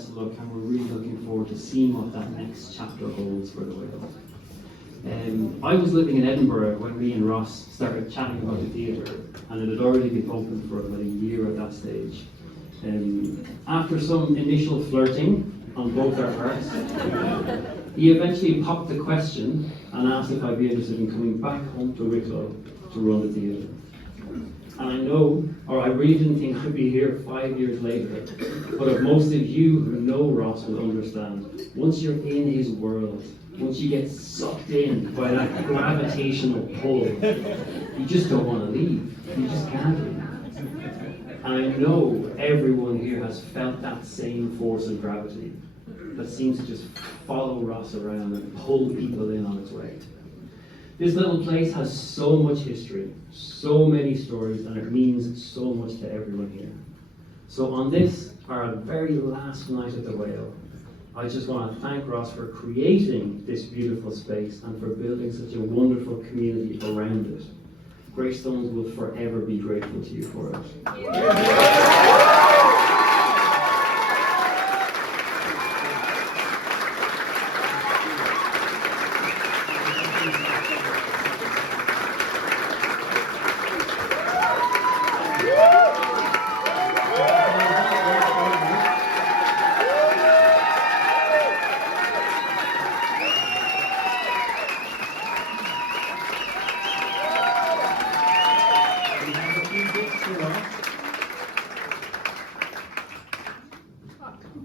look, and we're really looking forward to seeing what that next chapter holds for the whale. I was living in Edinburgh when me and Ross started chatting about the theatre, and it had already been open for about a year at that stage. After some initial flirting on both our parts, he eventually popped the question and asked if I'd be interested in coming back home to Wicklow to run the theatre. And I know, or I really didn't think I'd be here 5 years later, but if most of you who know Ross will understand, once you're in his world, once you get sucked in by that gravitational pull, you just don't want to leave. You just can't leave. And I know everyone here has felt that same force of gravity that seems to just follow Ross around and pull people in on its way. This little place has so much history, so many stories, and it means so much to everyone here. So on this, our very last night at the Whale, I just want to thank Ross for creating this beautiful space and for building such a wonderful community around it. Greystones will forever be grateful to you for it.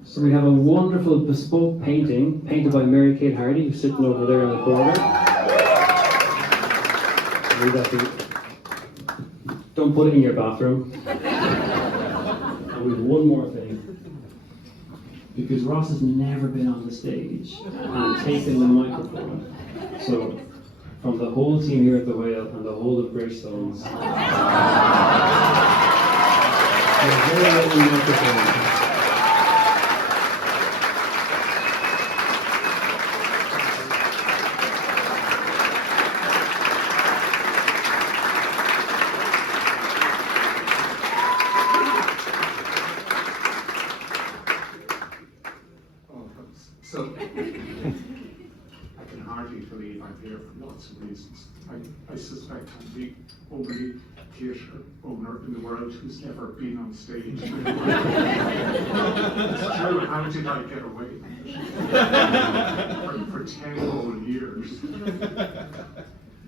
So we have a wonderful bespoke painting painted by Mary Kate Hardy, who's sitting over there in the corner. Don't put it in your bathroom. And we have one more thing. Because Ross has never been on the stage and taken the microphone. So from the whole team here at the Whale and the whole of Greystones, a very little microphone. So, I can hardly believe I'm here for lots of reasons. I suspect I'm the only theatre owner in the world who's never been on stage. It's true, how did I get away for 10 whole years?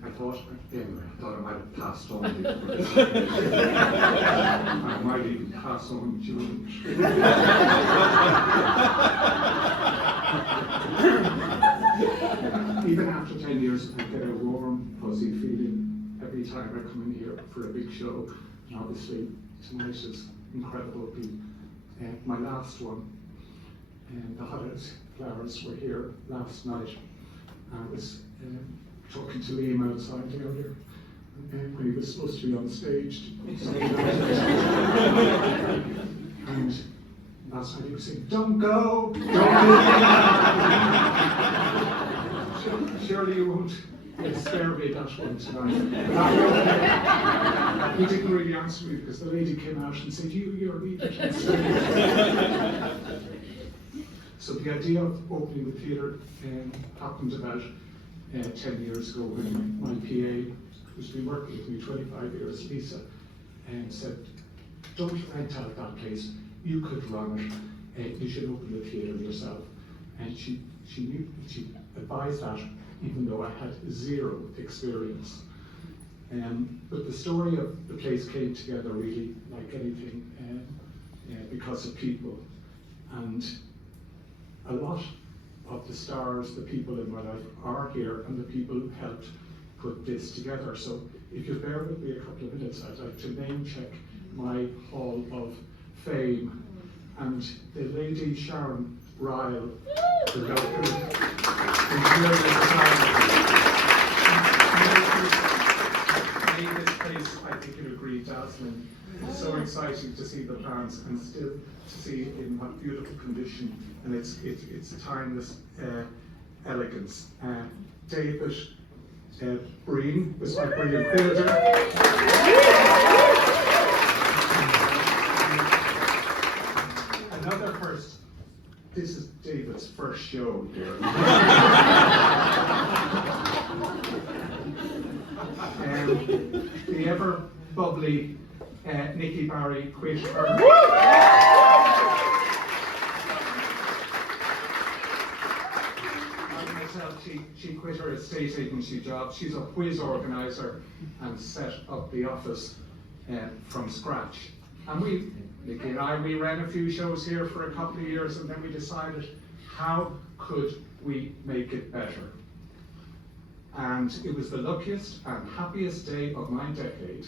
I thought I might have passed on before this. I might even pass on June. Even after 10 years, I get a warm, fuzzy feeling every time I come in here for a big show. And obviously, tonight is incredible. My last one, and the Holiday Flowers were here last night. I was talking to Liam outside earlier when he was supposed to be on stage. And last night he was saying, "Don't go! Don't go!" Surely you won't spare me that one tonight. He didn't really answer me because the lady came out and said, "You're leaving on stage." So the idea of opening the theatre happened about 10 years ago when my PA, who's been working with me 25 years, Lisa, said, "Don't rent out that place. You could run it. You should open the theatre yourself." And she advised that, even though I had zero experience. But the story of the place came together really like anything because of people. And a lot of the stars, the people in my life are here, and the people who helped put this together. So if you bear with me a couple of minutes, I'd like to name check my Hall of Fame. And the lady Sharon Ryle, the doctor, made this place, I think you'd agree, dazzling. It's so exciting to see the plants and still to see it in that beautiful condition, and it's timeless elegance. David Breen was my brilliant builder. Another person this is David's first show here. The ever bubbly Nikki Barry quit her. She quit her estate agency job. She's a whiz organiser and set up the office from scratch. And Nikki and I, we ran a few shows here for a couple of years, and then we decided, how could we make it better? And it was the luckiest and happiest day of my decade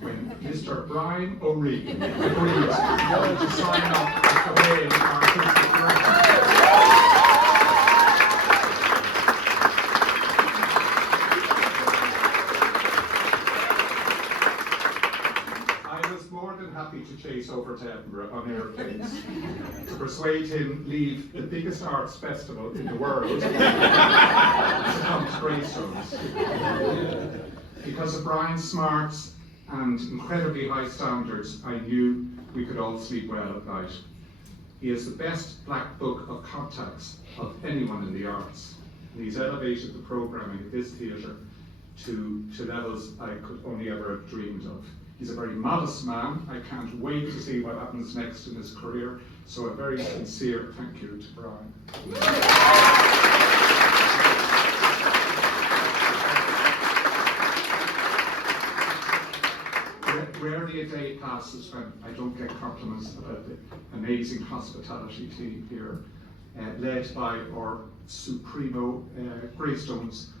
when Mr. Brian O'Reilly agreed to sign up as the main artistic director. Happy to chase over to Edinburgh on airplanes to persuade him leave the biggest arts festival in the world to come to Greystones. Because of Brian's smarts and incredibly high standards, I knew we could all sleep well at night. He has the best black book of contacts of anyone in the arts, and he's elevated the programming of this theatre to levels I could only ever have dreamed of. He's a very modest man. I can't wait to see what happens next in his career. So a very sincere thank you to Brian. Rarely a day passes when I don't get compliments about the amazing hospitality team here, led by our supremo Greystones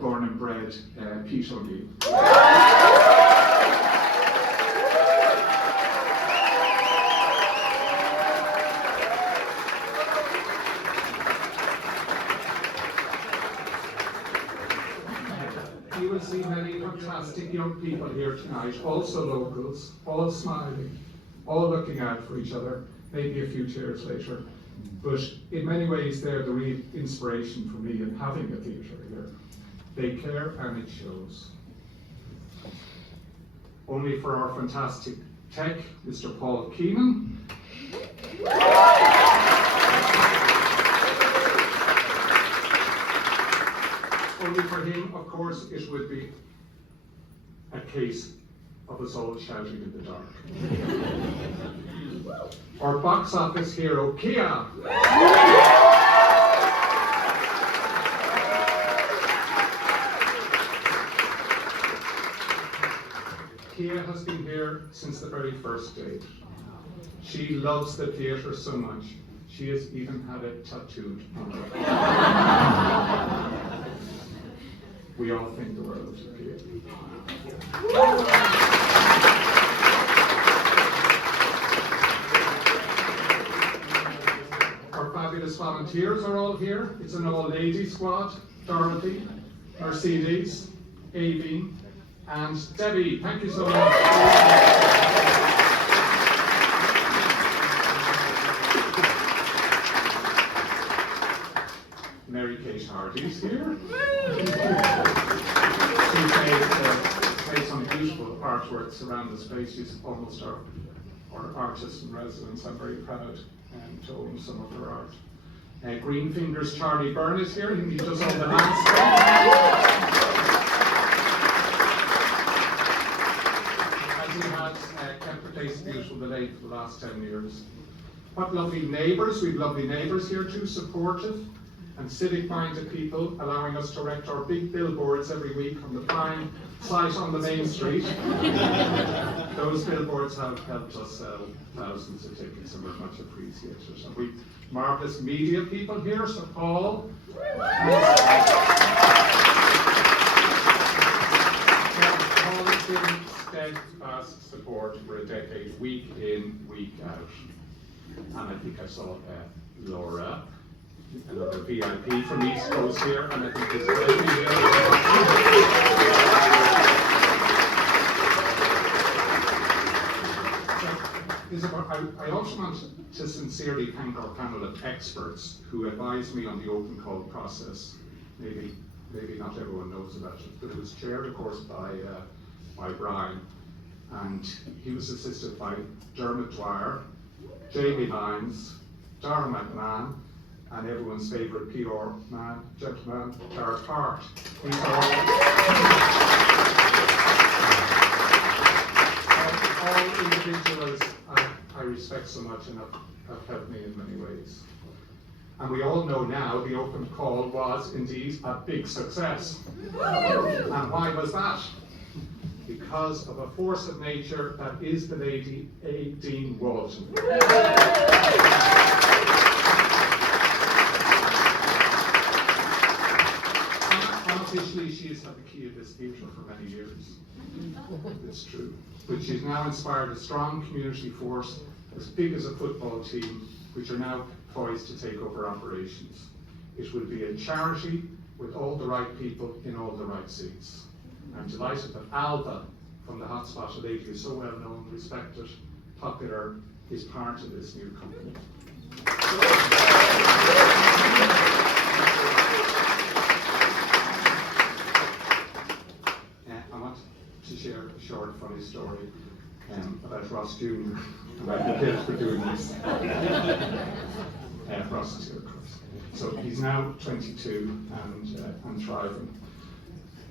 born and bred Pete O'Neill. You will see many fantastic young people here tonight, also locals, all smiling, all looking out for each other, maybe a few tears later. But in many ways, they're the real inspiration for me in having a theatre here. They care and it shows. Only for our fantastic tech, Mr. Paul Keenan. Only for him, of course, it would be a case of us all shouting in the dark. Our box office hero, Kia. Kia has been here since the very first day. She loves the theatre so much, she has even had it tattooed on her. We all think the world of Kia. Our fabulous volunteers are all here. It's an all-lady squad. Dorothy, Mercedes, Amy, and Debbie. Thank you so much. Mary Kate Hardy's here. She's made some beautiful artworks around the space. She's almost our artist in residence. I'm very proud to own some of her art. Greenfinger's Charlie Byrne is here. He does all the landscape. And he has kept the place beautiful the lake for the last 10 years. What lovely neighbours. We've lovely neighbours here too, supportive and civic-minded people, allowing us to erect our big billboards every week on the prime site on the main street. Those billboards have helped us sell thousands of tickets and we're much appreciated. And we've marvellous media people here, so Paul. Paul has given steadfast support for a decade, week in, week out. And I think I saw Laura, another VIP from East Coast here, and I think this I also want to sincerely thank our panel of experts who advised me on the open call process. Maybe not everyone knows about it, but it was chaired, of course, by Brian, and he was assisted by Dermot Dwyer, Jamie Hines, Dara McMahon, and everyone's favourite PR man, gentleman, Derek Hart. These are all individuals I respect so much and have helped me in many ways. And we all know now the open call was indeed a big success. And why was that? Because of a force of nature that is the lady Dean Walton. Unofficially, she has had the key of this theatre for many years. It's true. But she's now inspired a strong community force as big as a football team, which are now poised to take over operations. It will be a charity with all the right people in all the right seats. I'm delighted that Alba from the hotspot, a lady who's so well known, respected, popular, is part of this new company. I want to share a short funny story about Ross Jr. about the kids for doing this. Ross is here, of course. So he's now 22 and thriving.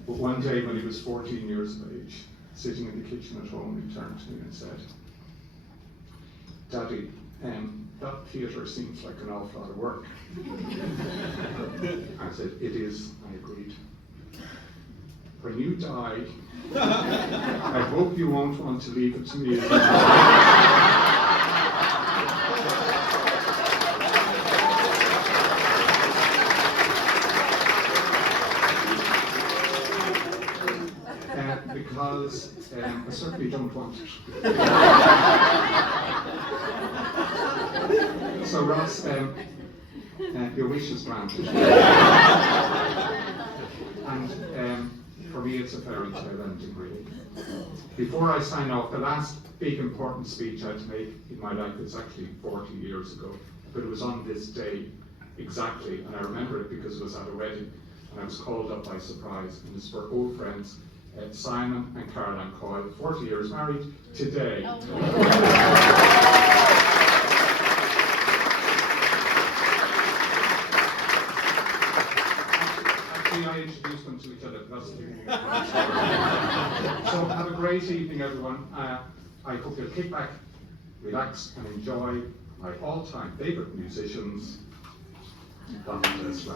But one day when he was 14 years of age, sitting in the kitchen at home, he turned to me and said, "Daddy, that theatre seems like an awful lot of work." I said, "It is," I agreed. "When you die, I hope you won't want to leave it to me again." Because I certainly don't want it. So Ross, your wish is granted. And for me it's a fairy tale ending, really. Before I sign off, the last big important speech I had to make in my life was actually 40 years ago, but it was on this day exactly, and I remember it because it was at a wedding, and I was called up by surprise, and it's for old friends, Simon and Caroline Coyle, 40 years married today. Actually, I introduced them to each other. So have a great evening, everyone. I hope you'll kick back, relax, and enjoy my all-time favourite musicians. God bless you.